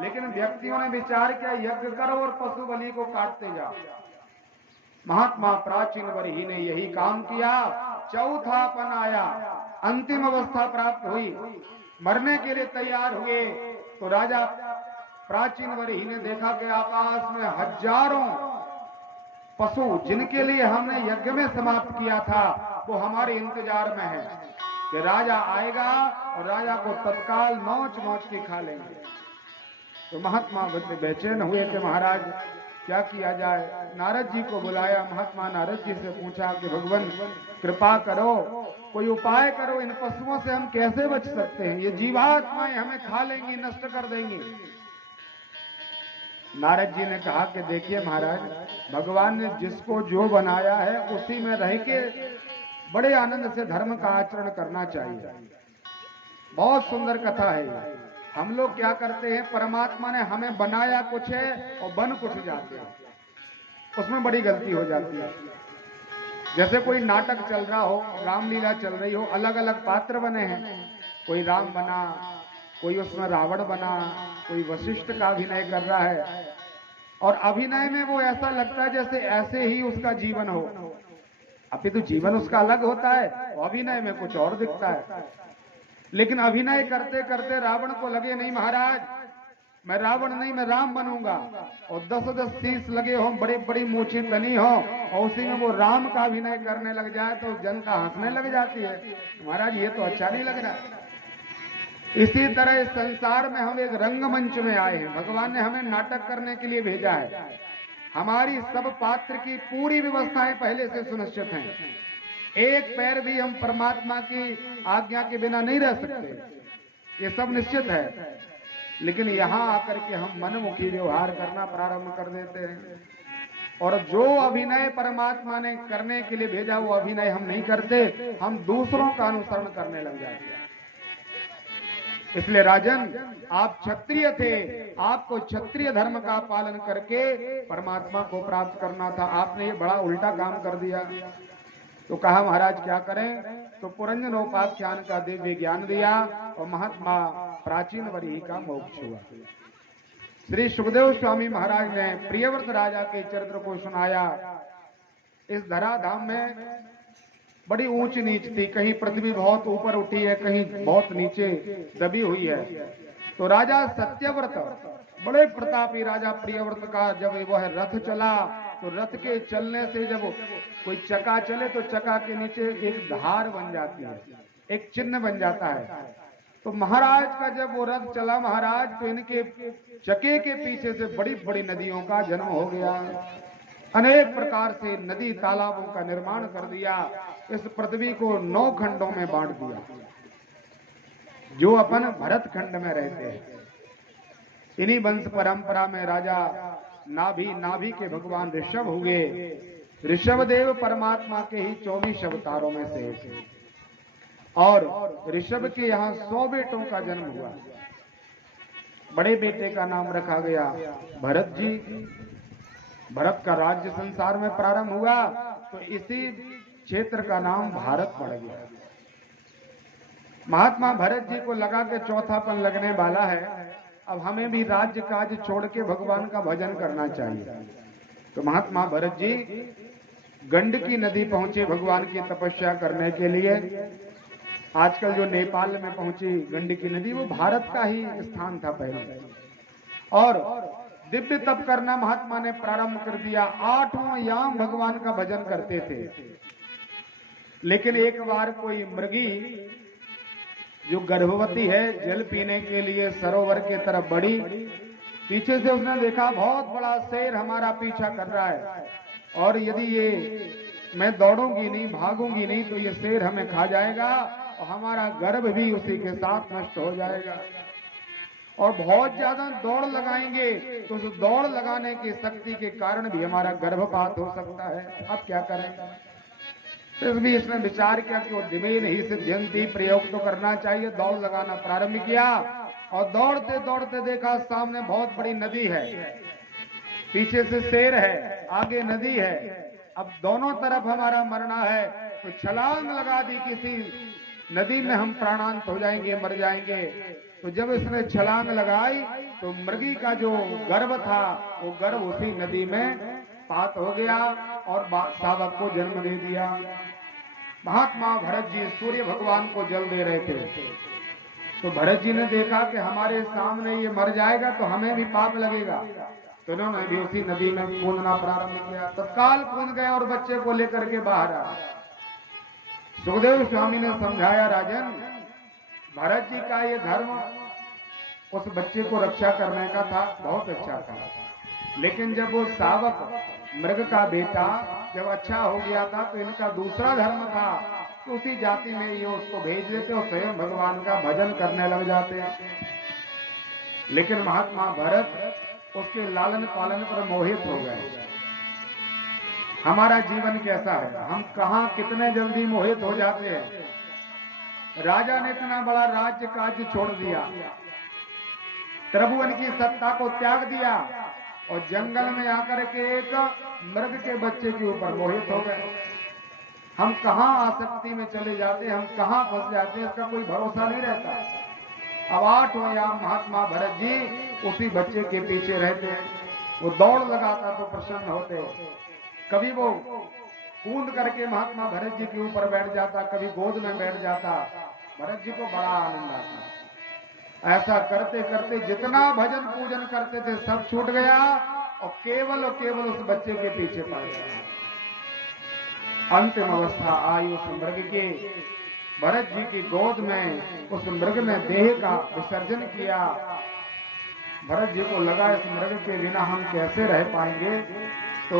लेकिन व्यक्तियों ने विचार किया यज्ञ करो और पशु बलि को काटते जाओ। महात्मा प्राचीन वरही ने यही काम किया। चौथापन आया, अंतिम अवस्था प्राप्त हुई, मरने के लिए तैयार हुए तो राजा प्राचीन वरही ने देखा कि आकाश में हजारों पशु जिनके लिए हमने यज्ञ में समाप्त किया था वो हमारे इंतजार में है कि राजा आएगा और राजा को तत्काल नोच नोच के खा लेंगे। तो महात्मा बेचैन हुए कि महाराज क्या किया जाए। नारद जी को बुलाया। महात्मा नारद जी से पूछा कि भगवान कृपा करो, कोई उपाय करो, इन पशुओं से हम कैसे बच सकते हैं, ये जीवात्माएं हमें खा लेंगी, नष्ट कर देंगी। नारद जी ने कहा कि देखिए महाराज, भगवान ने जिसको जो बनाया है उसी में रह के बड़े आनंद से धर्म का आचरण करना चाहिए। बहुत सुंदर कथा है। हम लोग क्या करते हैं, परमात्मा ने हमें बनाया कुछ है और बन कुछ जाते हैं, उसमें बड़ी गलती हो जाती है। जैसे कोई नाटक चल रहा हो, रामलीला चल रही हो, अलग अलग पात्र बने हैं, कोई राम बना, कोई उसमें रावण बना, कोई वशिष्ठ का अभिनय कर रहा है और अभिनय में वो ऐसा लगता है जैसे ऐसे ही उसका जीवन हो, अभी तो जीवन उसका अलग होता है और अभिनय में कुछ और दिखता है। लेकिन अभिनय करते करते रावण को लगे नहीं महाराज मैं रावण नहीं मैं राम बनूंगा, और 10-10 शीश लगे हो, बड़ी बड़ी मूछें बनी हो और उसी में वो राम का अभिनय करने लग जाए तो जनता हंसने लग जाती है, महाराज ये तो अच्छा नहीं लग रहा। इसी तरह इस संसार में हम एक रंगमंच में आए हैं, भगवान ने हमें नाटक करने के लिए भेजा है। हमारी सब पात्र की पूरी व्यवस्थाएं पहले से सुनिश्चित हैं, एक पैर भी हम परमात्मा की आज्ञा के बिना नहीं रह सकते, ये सब निश्चित है। लेकिन यहां आकर के हम मनमुखी व्यवहार करना प्रारंभ कर देते हैं और जो अभिनय परमात्मा ने करने के लिए भेजा वो अभिनय हम नहीं करते, हम दूसरों का अनुसरण करने लग जाते हैं। इसलिए राजन, आप क्षत्रिय थे, आपको क्षत्रिय धर्म का पालन करके परमात्मा को प्राप्त करना था, आपने ये बड़ा उल्टा काम कर दिया। तो कहा महाराज क्या करें, तो पुरंजनोपाख्यान का दिव्य ज्ञान दिया और महात्मा प्राचीन वरही का मोक्ष हुआ। श्री सुखदेव स्वामी महाराज ने प्रियव्रत राजा के चरित्र को सुनाया। इस धराधाम में बड़ी ऊंच नीच थी, कहीं पृथ्वी बहुत ऊपर उठी है, कहीं बहुत नीचे दबी हुई है। तो राजा सत्यव्रत, बड़े प्रतापी राजा प्रियव्रत का जब वह रथ चला तो रथ के चलने से जब कोई चका चले तो चका के नीचे एक धार बन जाती है, एक चिन्ह बन जाता है। तो महाराज का जब वो रथ चला महाराज, तो इनके चके के पीछे से बड़ी बड़ी नदियों का जन्म हो गया, अनेक प्रकार से नदी तालाबों का निर्माण कर दिया, इस पृथ्वी को 9 खंडों में बांट दिया। जो अपन भरत खंड में रहते हैं, इन्हीं वंश परंपरा में राजा नाभि के भगवान ऋषभ हुए। ऋषभ देव परमात्मा के ही 24 अवतारों में से थे और ऋषभ के यहाँ 100 बेटों का जन्म हुआ। बड़े बेटे का नाम रखा गया भरत जी। भरत का राज्य संसार में प्रारंभ हुआ तो इसी क्षेत्र का नाम भारत पड़ गया। महात्मा भरत जी को लगा कि चौथापन लगने वाला है, अब हमें भी राज्य काज छोड़ के भगवान का भजन करना चाहिए। तो महात्मा भरत जी गंडकी नदी पहुंचे भगवान की तपस्या करने के लिए। आजकल जो नेपाल में पहुंची गंडकी नदी, वो भारत का ही स्थान था पहले, और दिव्य तप करना महात्मा ने प्रारंभ कर दिया। 8 याम भगवान का भजन करते थे। लेकिन एक बार कोई मृगी जो गर्भवती है जल पीने के लिए सरोवर के तरफ बढ़ी, पीछे से उसने देखा बहुत बड़ा शेर हमारा पीछा कर रहा है और यदि ये मैं दौड़ूंगी नहीं, भागूंगी नहीं तो ये शेर हमें खा जाएगा और हमारा गर्भ भी उसी के साथ नष्ट हो जाएगा, और बहुत ज्यादा दौड़ लगाएंगे तो उस दौड़ लगाने की शक्ति के कारण भी हमारा गर्भपात हो सकता है, अब क्या करें। फिर भी इसने विचार किया कि वो दिवेन ही सिद्ध्यंती, प्रयोग तो करना चाहिए। दौड़ लगाना प्रारंभ किया और दौड़ते दौड़ते देखा सामने बहुत बड़ी नदी है, पीछे से शेर है, आगे नदी है, अब दोनों तरफ हमारा मरना है। तो छलांग लगा दी किसी नदी में, हम प्राणांत हो जाएंगे, मर जाएंगे। तो जब इसने छलांग लगाई तो मृगी का जो गर्भ था वो गर्भ उसी नदी में पात हो गया और शावक को जन्म दे दिया। महात्मा भरत जी सूर्य भगवान को जल दे रहे थे, तो भरत जी ने देखा कि हमारे सामने ये मर जाएगा तो हमें भी पाप लगेगा, तो उन्होंने भी उसी नदी में कूदना प्रारंभ किया। तत्काल कूद गए और बच्चे को लेकर के बाहर आए। सुखदेव स्वामी ने समझाया, राजन भरत जी का ये धर्म उस बच्चे को रक्षा करने का था, बहुत अच्छा था, लेकिन जब वो शावक मृग का बेटा जब अच्छा हो गया था तो इनका दूसरा धर्म था कि उसी जाति में ये उसको भेज देते और स्वयं भगवान का भजन करने लग जाते हैं। लेकिन महात्मा भरत उसके लालन पालन पर मोहित हो गए। हमारा जीवन कैसा है, हम कहां कितने जल्दी मोहित हो जाते हैं। राजा ने इतना बड़ा राज्य काज छोड़ दिया, त्रिभुवन की सत्ता को त्याग दिया और जंगल में आकर के एक मृग के बच्चे के ऊपर मोहित हो गए। हम कहां आसक्ति में चले जाते हैं, हम कहां फंस जाते हैं, इसका कोई भरोसा नहीं रहता। अब 8 या महात्मा भरत जी उसी बच्चे के पीछे रहते, वो दौड़ लगाता तो प्रसन्न होते, कभी वो कूद करके महात्मा भरत जी के ऊपर बैठ जाता, कभी गोद में बैठ जाता, भरत जी को बड़ा आनंद आता। ऐसा करते करते जितना भजन पूजन करते थे सब छूट गया और केवल उस बच्चे के पीछे पड़ गया। अंतिम अवस्था आई उस मृग के, भरत जी की गोद में उस मृग ने देह का विसर्जन किया। भरत जी को लगा इस मृग के बिना हम कैसे रह पाएंगे, तो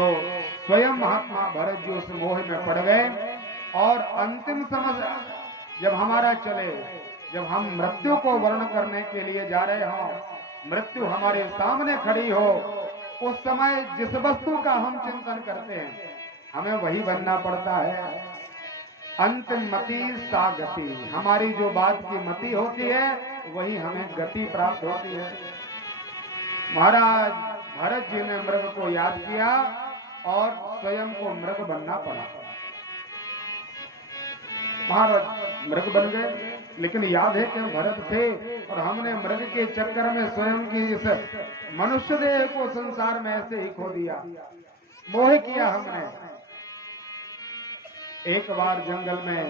स्वयं महात्मा भरत जी उस मोह में पड़ गए और अंतिम समय जब हमारा चले, जब हम मृत्यु को वर्ण करने के लिए जा रहे हो, मृत्यु हमारे सामने खड़ी हो, उस समय जिस वस्तु का हम चिंतन करते हैं हमें वही बनना पड़ता है। अंतिम मति सा गति, हमारी जो बात की मति होती है वही हमें गति प्राप्त होती है। महाराज भरत जी ने मृग को याद किया और स्वयं को मृग बनना पड़ा। महाराज मृग बन गए, लेकिन याद है कि हम भरत थे और हमने मृग के चक्कर में स्वयं की इस मनुष्य देह को संसार में ऐसे ही खो दिया, मोह किया हमने। एक बार जंगल में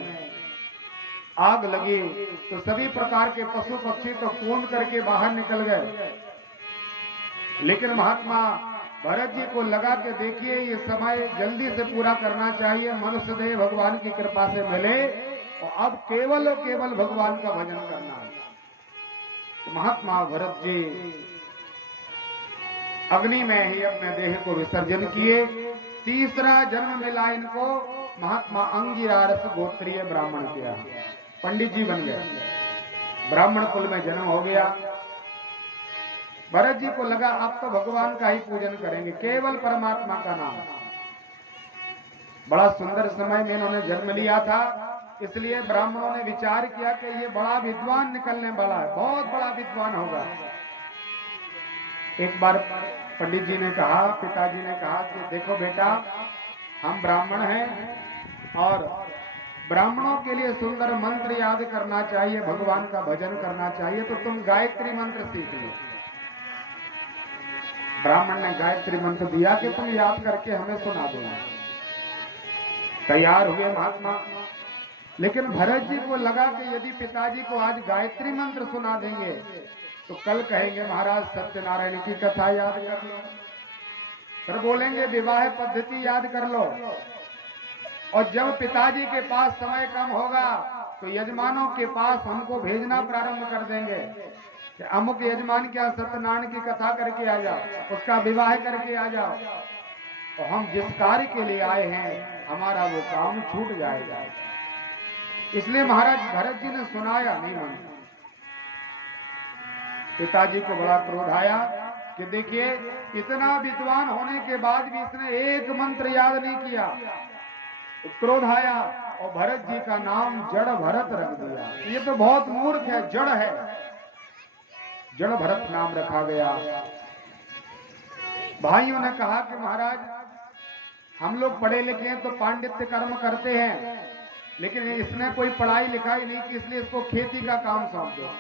आग लगी तो सभी प्रकार के पशु पक्षी तो कूद करके बाहर निकल गए, लेकिन महात्मा भरत जी को लगा कि देखिए ये समय जल्दी से पूरा करना चाहिए, मनुष्य देह भगवान की कृपा से मिले और अब केवल भगवान का भजन करना है। तो महात्मा भरत जी अग्नि में ही अपने देह को विसर्जन किए। तीसरा जन्म मिला इनको महात्मा अंगिरारस गोत्रीय ब्राह्मण किया, पंडित जी बन गए, ब्राह्मण कुल में जन्म हो गया। भरत जी को लगा अब तो भगवान का ही पूजन करेंगे, केवल परमात्मा का नाम। बड़ा सुंदर समय में इन्होंने जन्म लिया था, इसलिए ब्राह्मणों ने विचार किया कि ये बड़ा विद्वान निकलने वाला है, बहुत बड़ा विद्वान होगा। एक बार पंडित जी ने कहा, पिताजी ने कहा कि देखो बेटा हम ब्राह्मण हैं और ब्राह्मणों के लिए सुंदर मंत्र याद करना चाहिए, भगवान का भजन करना चाहिए, तो तुम गायत्री मंत्र सीख लो। ब्राह्मण ने गायत्री मंत्र दिया कि तुम याद करके हमें सुना दो। तैयार हुए महात्मा, लेकिन भरत जी को लगा कि यदि पिताजी को आज गायत्री मंत्र सुना देंगे तो कल कहेंगे महाराज सत्यनारायण की कथा याद कर लो, फिर बोलेंगे विवाह पद्धति याद कर लो, और जब पिताजी के पास समय कम होगा तो यजमानों के पास हमको भेजना प्रारंभ कर देंगे कि अमुक यजमान क्या सत्यनारायण की कथा करके आ जाओ, उसका विवाह करके आ जाओ, और हम जिस कार्य के लिए आए हैं हमारा वो काम छूट जाएगा। इसलिए महाराज भरत जी ने सुनाया नहीं माना। पिताजी को बड़ा क्रोध आया कि देखिए इतना विद्वान होने के बाद भी इसने एक मंत्र याद नहीं किया। तो क्रोध आया और भरत जी का नाम जड़ भरत रख दिया। ये तो बहुत मूर्ख है, जड़ है, जड़ भरत नाम रखा गया। भाइयों ने कहा कि महाराज हम लोग पढ़े लिखे हैं तो पांडित्य कर्म करते हैं, लेकिन इसने कोई पढ़ाई लिखाई नहीं की, इसलिए इसको खेती का काम सौंप दो।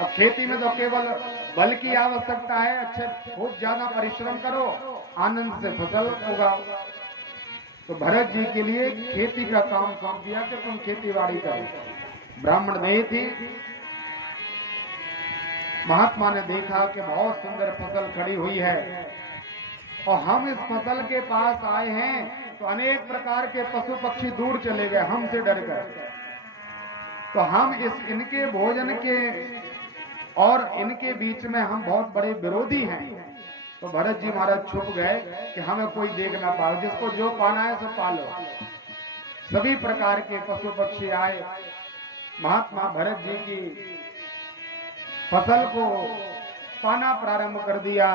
अब खेती में तो केवल बल की आवश्यकता है, अच्छे खूब ज्यादा परिश्रम करो, आनंद से फसल उगाओ। तो भरत जी के लिए खेती का काम सौंप दिया कि तुम खेती बाड़ी करो। ब्राह्मण देह थी। महात्मा ने देखा कि बहुत सुंदर फसल खड़ी हुई है और हम इस फसल के पास आए हैं तो अनेक प्रकार के पशु पक्षी दूर चले गए हमसे डर कर। तो हम इनके भोजन के और इनके बीच में हम बहुत बड़े विरोधी हैं। तो भरत जी महाराज छुप गए कि हमें कोई देख ना पाओ, जिसको जो पाना है सो पालो। सभी प्रकार के पशु पक्षी आए, महात्मा भरत जी की फसल को पाना प्रारंभ कर दिया।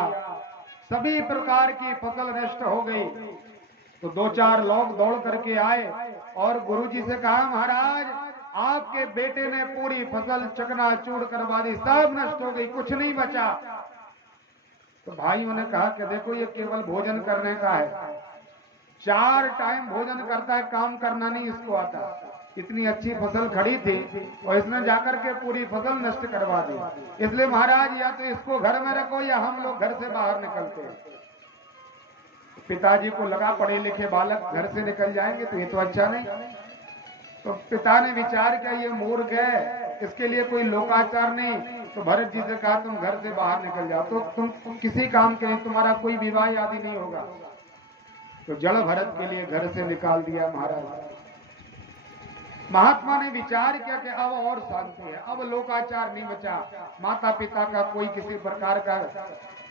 सभी प्रकार की फसल नष्ट हो गई। तो दो चार लोग दौड़ करके आए और गुरुजी से कहा, महाराज आपके बेटे ने पूरी फसल चकनाचूर करवा दी, सब नष्ट हो गई, कुछ नहीं बचा। तो भाइयों ने कहा कि देखो ये केवल भोजन करने का है, 4 टाइम भोजन करता है, काम करना नहीं इसको आता। इतनी अच्छी फसल खड़ी थी और इसने जाकर के पूरी फसल नष्ट करवा दी। इसलिए महाराज या तो इसको घर में रखो या हम लोग घर से बाहर निकलते हैं। पिताजी को लगा पढ़े लिखे बालक घर से निकल जाएंगे तो ये तो अच्छा नहीं। तो पिता ने विचार किया ये मूर्ख है, इसके लिए कोई लोकाचार नहीं। तो भरत जी से कहा तुम घर से बाहर निकल जाओ, तो तुम किसी काम के लिए, तुम्हारा कोई विवाह आदि नहीं होगा। तो जड़ भरत के लिए घर से निकाल दिया महाराज। महात्मा ने विचार किया कि अब और शांति है, अब लोकाचार नहीं बचा, माता पिता का कोई किसी प्रकार का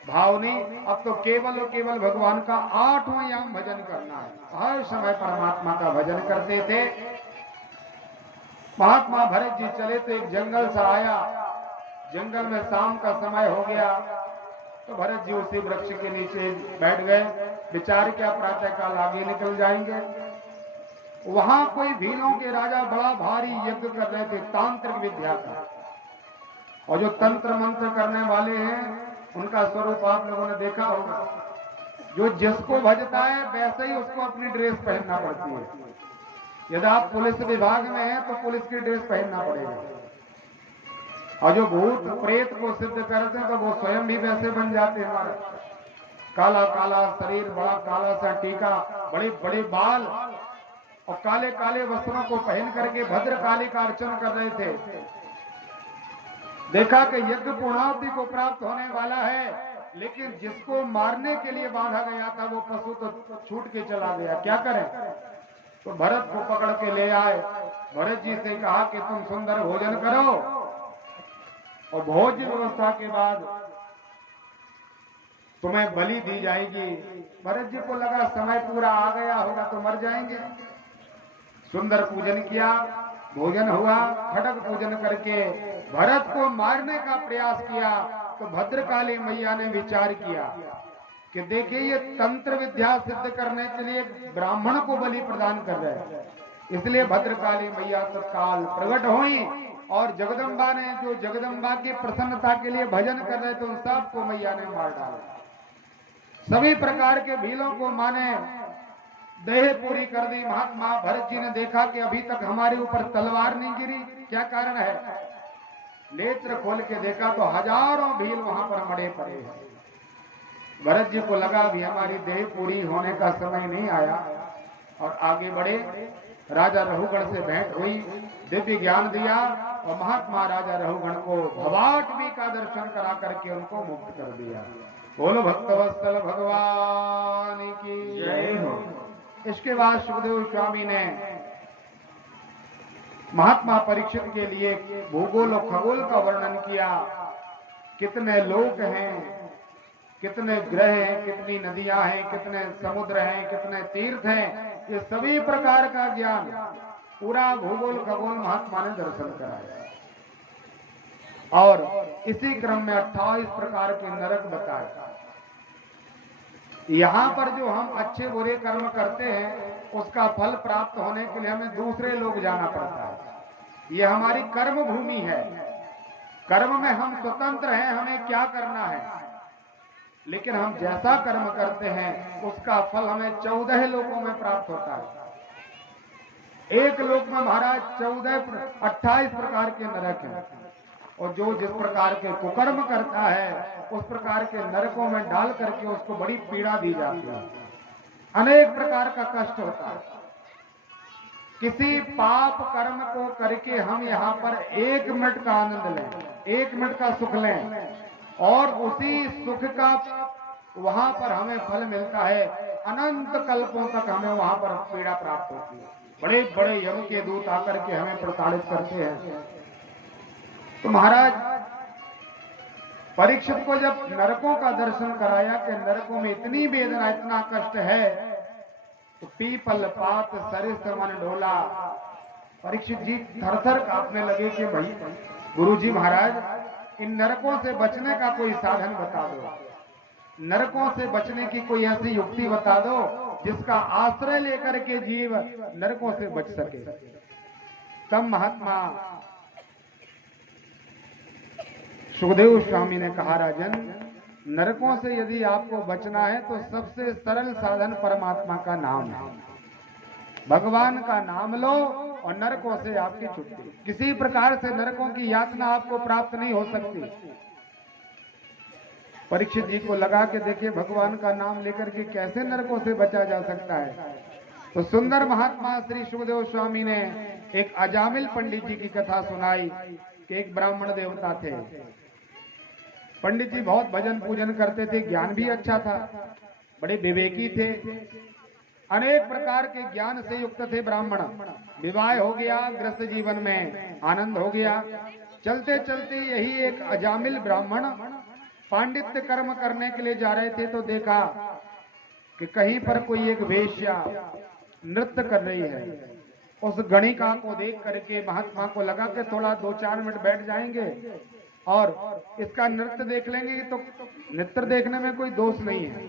भाव नहीं, अब तो केवल और केवल भगवान का 8वां याम भजन करना है। हर समय परमात्मा का भजन करते थे। महात्मा भरत जी चले तो एक जंगल सा आया, जंगल में शाम का समय हो गया। तो भरत जी उसी वृक्ष के नीचे बैठ गए, विचार क्या प्रातः काल आगे निकल जाएंगे। वहां कोई भीलों के राजा बड़ा भारी यज्ञ कर रहे थे तांत्रिक विद्या का, और जो तंत्र मंत्र करने वाले हैं उनका स्वरूप आप लोगों ने देखा होगा। जो जिसको भजता है वैसे ही उसको अपनी ड्रेस पहनना पड़ती है। यदि आप पुलिस विभाग में हैं तो पुलिस की ड्रेस पहनना पड़ेगा, और जो भूत प्रेत को सिद्ध करते हैं तो वो स्वयं भी वैसे बन जाते हैं। हमारा काला काला शरीर, बड़ा काला सा टीका, बड़े बड़े बाल और काले काले वस्त्रों को पहन करके भद्रकाली का अर्चन कर रहे थे। देखा कि यज्ञ पूर्णावधि को प्राप्त होने वाला है, लेकिन जिसको मारने के लिए बांधा गया था वो पशु तो छूट के चला गया, क्या करें। तो भरत को पकड़ के ले आए, भरत जी से कहा कि तुम सुंदर भोजन करो और भोजन व्यवस्था के बाद तुम्हें बलि दी जाएगी। भरत जी को लगा समय पूरा आ गया होगा तो मर जाएंगे। सुंदर पूजन किया, भोजन हुआ, खड़ग पूजन करके भरत को मारने का प्रयास किया। तो भद्रकाली मैया ने विचार किया कि देखिए ये तंत्र विद्या सिद्ध करने के लिए ब्राह्मण को बलि प्रदान कर रहे हैं, इसलिए भद्रकाली मैया तत्काल प्रकट हुई और जगदम्बा ने, जो जगदम्बा की प्रसन्नता के लिए भजन कर रहे थे उन सबको मैया ने मार डाला। सभी प्रकार के भीलों को माने देह पूरी कर दी। महात्मा भरत जी ने देखा कि अभी तक हमारे ऊपर तलवार नहीं गिरी, क्या कारण है। नेत्र खोल के देखा तो हजारों भील वहां पर मरे पड़े हैं। भरत जी को लगा भी हमारी देह पूरी होने का समय नहीं आया, और आगे बढ़े। राजा रघुगण से भेंट हुई, दिव्य ज्ञान दिया और महात्मा राजा रघुगण को भवाटवी का दर्शन करा करके उनको मुक्त कर दिया। बोलो भक्तवत्सल भगवान की जय हो। इसके बाद सुखदेव स्वामी ने महात्मा परीक्षित के लिए भूगोल और खगोल का वर्णन किया। कितने लोक हैं, कितने ग्रह हैं, कितनी नदियां हैं, कितने समुद्र हैं, कितने तीर्थ हैं, ये सभी प्रकार का ज्ञान पूरा भूगोल खगोल महात्मा ने दर्शन कराया। और इसी क्रम में 28 प्रकार के नरक बताए। यहाँ पर जो हम अच्छे बुरे कर्म करते हैं उसका फल प्राप्त होने के लिए हमें दूसरे लोग जाना पड़ता है। ये हमारी कर्म भूमि है, कर्म में हम स्वतंत्र हैं, हमें क्या करना है। लेकिन हम जैसा कर्म करते हैं उसका फल हमें 14 लोकों में प्राप्त होता है। एक लोक में महाराज 28 प्रकार के नरक हैं। और जो जिस प्रकार के कुकर्म करता है उस प्रकार के नरकों में डाल करके उसको बड़ी पीड़ा दी जाती है, अनेक प्रकार का कष्ट होता है। किसी पाप कर्म को करके हम यहाँ पर 1 मिनट का आनंद लें, 1 मिनट का सुख लें और उसी सुख का वहां पर हमें फल मिलता है, अनंत कल्पों तक हमें वहां पर पीड़ा प्राप्त होती है। बड़े बड़े यम के दूत आकर के हमें प्रताड़ित करते हैं। तो महाराज परीक्षित को जब नरकों का दर्शन कराया कि नरकों में इतनी वेदना, इतना कष्ट है, तो पीपल पात सरिस मन डोला। परीक्षित जी थरथर कांपने लगे कि भाई गुरुजी महाराज इन नरकों से बचने का कोई साधन बता दो, नरकों से बचने की कोई ऐसी युक्ति बता दो जिसका आश्रय लेकर के जीव नरकों से बच सके। तब महात्मा सुखदेव स्वामी ने कहा, राजन नरकों से यदि आपको बचना है तो सबसे सरल साधन परमात्मा का नाम है, भगवान का नाम लो और नरकों से आपकी छुट्टी। किसी प्रकार से नरकों की यातना आपको प्राप्त नहीं हो सकती। परीक्षित जी को लगा कि देखिए भगवान का नाम लेकर के कैसे नरकों से बचा जा सकता है। तो सुंदर महात्मा श्री सुखदेव स्वामी ने एक अजामिल पंडित जी की कथा सुनाई कि एक ब्राह्मण देवता थे। पंडित जी बहुत भजन पूजन करते थे, ज्ञान भी अच्छा था, बड़े विवेकी थे, अनेक प्रकार के ज्ञान से युक्त थे ब्राह्मण। विवाह हो गया, गृहस्थ जीवन में आनंद हो गया। चलते चलते यही एक अजामिल ब्राह्मण पांडित्य कर्म करने के लिए जा रहे थे तो देखा कि कहीं पर कोई एक वेश्या नृत्य कर रही है। उस गणिका को देख करके महात्मा को लगा कि थोड़ा 2-4 मिनट बैठ जाएंगे और इसका नृत्य देख लेंगे, तो नृत्य देखने में कोई दोष नहीं है।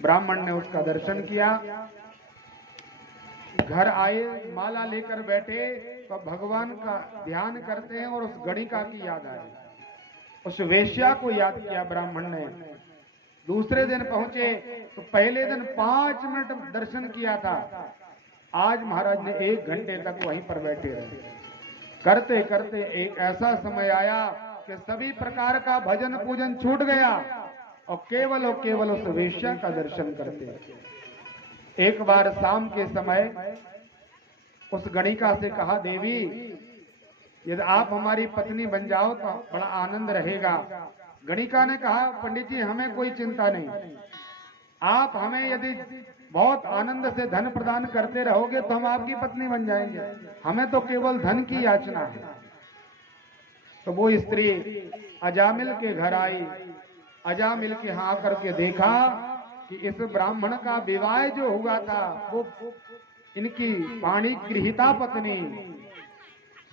ब्राह्मण ने उसका दर्शन किया, घर आए, माला लेकर बैठे तो भगवान का ध्यान करते हैं और उस गणिका की याद आई, उस वेश्या को याद किया ब्राह्मण ने। दूसरे दिन पहुंचे तो पहले दिन 5 मिनट दर्शन किया था, आज महाराज ने 1 घंटे तक वहीं पर बैठे रहे। करते करते एक ऐसा समय आया कि सभी प्रकार का भजन पूजन छूट गया और केवल उस वेश्या का दर्शन करते। एक बार शाम के समय उस गणिका से कहा, देवी यदि आप हमारी पत्नी बन जाओ तो बड़ा आनंद रहेगा। गणिका ने कहा, पंडित जी हमें कोई चिंता नहीं, आप हमें यदि बहुत आनंद से धन प्रदान करते रहोगे तो हम आपकी पत्नी बन जाएंगे, हमें तो केवल धन की याचना है। तो वो स्त्री अजामिल के घर आई, अजामिल के यहाँ आकर के देखा कि इस ब्राह्मण का विवाह जो हुआ था वो इनकी पाणी गृहिता पत्नी,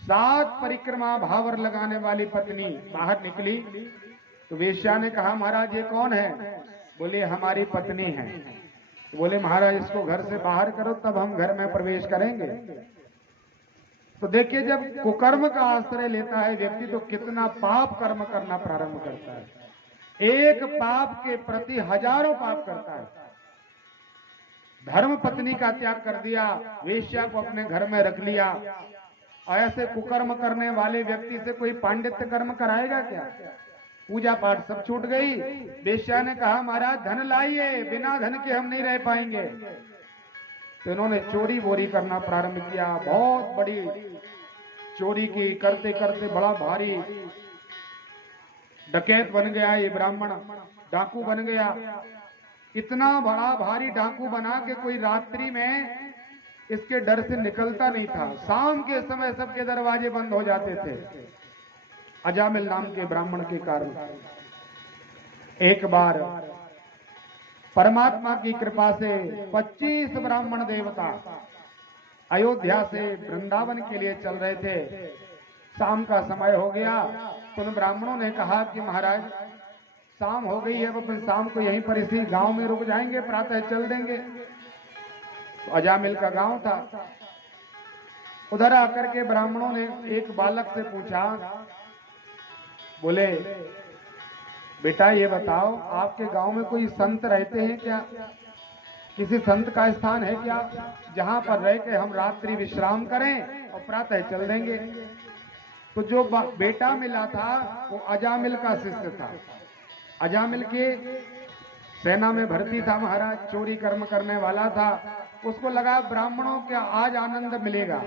7 परिक्रमा भावर लगाने वाली पत्नी बाहर निकली। तो वेश्या ने कहा, महाराज ये कौन है? बोले हमारी पत्नी है। तो बोले महाराज इसको घर से बाहर करो तब हम घर में प्रवेश करेंगे। तो देखिए जब कुकर्म का आश्रय लेता है व्यक्ति तो कितना पाप कर्म करना प्रारंभ करता है। एक पाप के प्रति हजारों पाप करता है। धर्म पत्नी का त्याग कर दिया, वेश्या को अपने घर में रख लिया। और ऐसे कुकर्म करने वाले व्यक्ति से कोई पांडित्य कर्म कराएगा क्या? पूजा पाठ सब छूट गई। वेश्या ने कहा, महाराज धन लाइए, बिना धन के हम नहीं रह पाएंगे। तो इन्होंने चोरी बोरी करना प्रारंभ किया, बहुत बड़ी चोरी की। करते करते बड़ा भारी डकैत बन गया ये ब्राह्मण, डाकू बन गया। इतना बड़ा भारी डाकू बना के कोई रात्रि में इसके डर से निकलता नहीं था। शाम के समय सबके दरवाजे बंद हो जाते थे अजामिल नाम के ब्राह्मण के कारण। एक बार परमात्मा की कृपा से 25 ब्राह्मण देवता अयोध्या से वृंदावन के लिए चल रहे थे। शाम का समय हो गया। उन ब्राह्मणों ने कहा कि महाराज शाम हो गई है, अब अपन शाम को यहीं पर इसी गांव में रुक जाएंगे, प्रातः चल देंगे। तो अजामिल का गांव था। उधर आकर के ब्राह्मणों ने एक बालक से पूछा, बोले बेटा ये बताओ आपके गांव में कोई संत रहते हैं क्या? किसी संत का स्थान है क्या जहां पर रह के हम रात्रि विश्राम करें और प्रातः चल देंगे? तो जो बेटा मिला था वो अजामिल का शिष्य था। अजामिल के सेना में भर्ती था महाराज, चोरी कर्म करने वाला था। उसको लगा ब्राह्मणों के आज आनंद मिलेगा।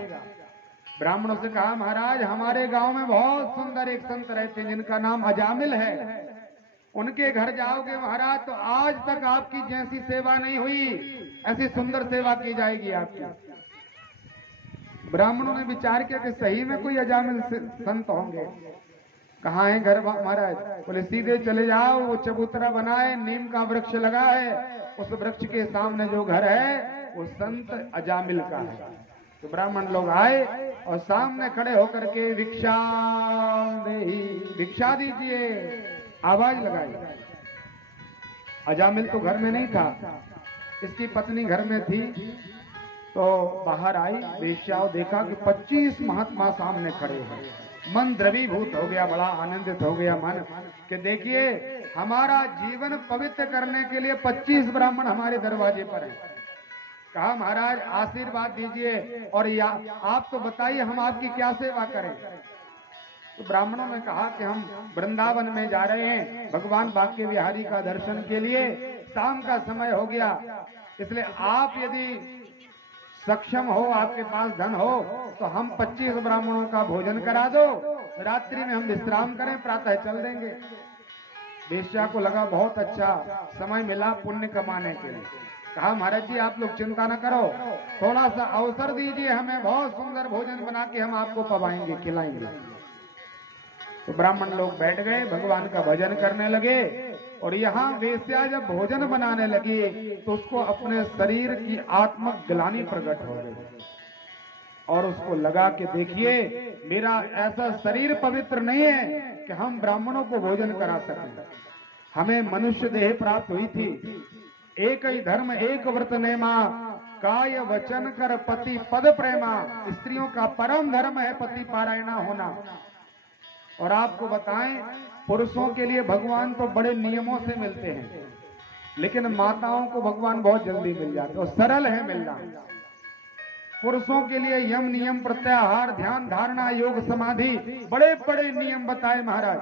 ब्राह्मणों से कहा महाराज हमारे गांव में बहुत सुंदर एक संत रहते हैं जिनका नाम अजामिल है, उनके घर जाओगे महाराज तो आज तक आपकी जैसी सेवा नहीं हुई, ऐसी सुंदर सेवा की जाएगी आपकी। ब्राह्मणों ने विचार किया कि सही में कोई अजामिल संत होंगे। कहाँ है घर महाराज? बोले सीधे चले जाओ, वो चबूतरा बनाए, नीम का वृक्ष लगा है, उस वृक्ष के सामने जो घर है वो संत अजामिल का है। तो ब्राह्मण लोग आए और सामने खड़े होकर के भिक्षा देहि, भिक्षा दीजिए, आवाज लगाई। अजामिल तो घर में नहीं था, इसकी पत्नी घर में थी। तो बाहर आई वेश्या, देखा कि 25 महात्मा सामने खड़े हैं। मन द्रवीभूत हो गया, बड़ा आनंदित हो गया मन कि देखिए हमारा जीवन पवित्र करने के लिए 25 ब्राह्मण हमारे दरवाजे पर हैं। कहा महाराज आशीर्वाद दीजिए और आप तो बताइए हम आपकी क्या सेवा करें। तो ब्राह्मणों ने कहा कि हम वृंदावन में जा रहे हैं भगवान बांके बिहारी का दर्शन के लिए, शाम का समय हो गया, इसलिए आप यदि सक्षम हो, आपके पास धन हो तो हम 25 ब्राह्मणों का भोजन करा दो, रात्रि में हम विश्राम करें, प्रातः चल देंगे। वेश्या को लगा बहुत अच्छा समय मिला पुण्य कमाने के लिए। कहा महाराज जी आप लोग चिंता न करो, थोड़ा सा अवसर दीजिए हमें, बहुत सुंदर भोजन बना के हम आपको पवाएंगे, खिलाएंगे। तो ब्राह्मण लोग बैठ गए, भगवान का भजन करने लगे। और यहाँ वेश्या जब भोजन बनाने लगी तो उसको अपने शरीर की आत्मक ग्लानि प्रकट हो गई और उसको लगा कि देखिए मेरा ऐसा शरीर पवित्र नहीं है कि हम ब्राह्मणों को भोजन करा सकें। हमें मनुष्य देह प्राप्त हुई थी, एक ही धर्म एक व्रत नेमा, काय वचन कर पति पद प्रेमा। स्त्रियों का परम धर्म है पति पारायणा होना। और आपको बताएं पुरुषों के लिए भगवान तो बड़े नियमों से मिलते हैं, लेकिन माताओं को भगवान बहुत जल्दी मिल जाते और सरल है मिलना। पुरुषों के लिए यम नियम प्रत्याहार ध्यान धारणा योग समाधि बड़े बड़े नियम बताए महाराज।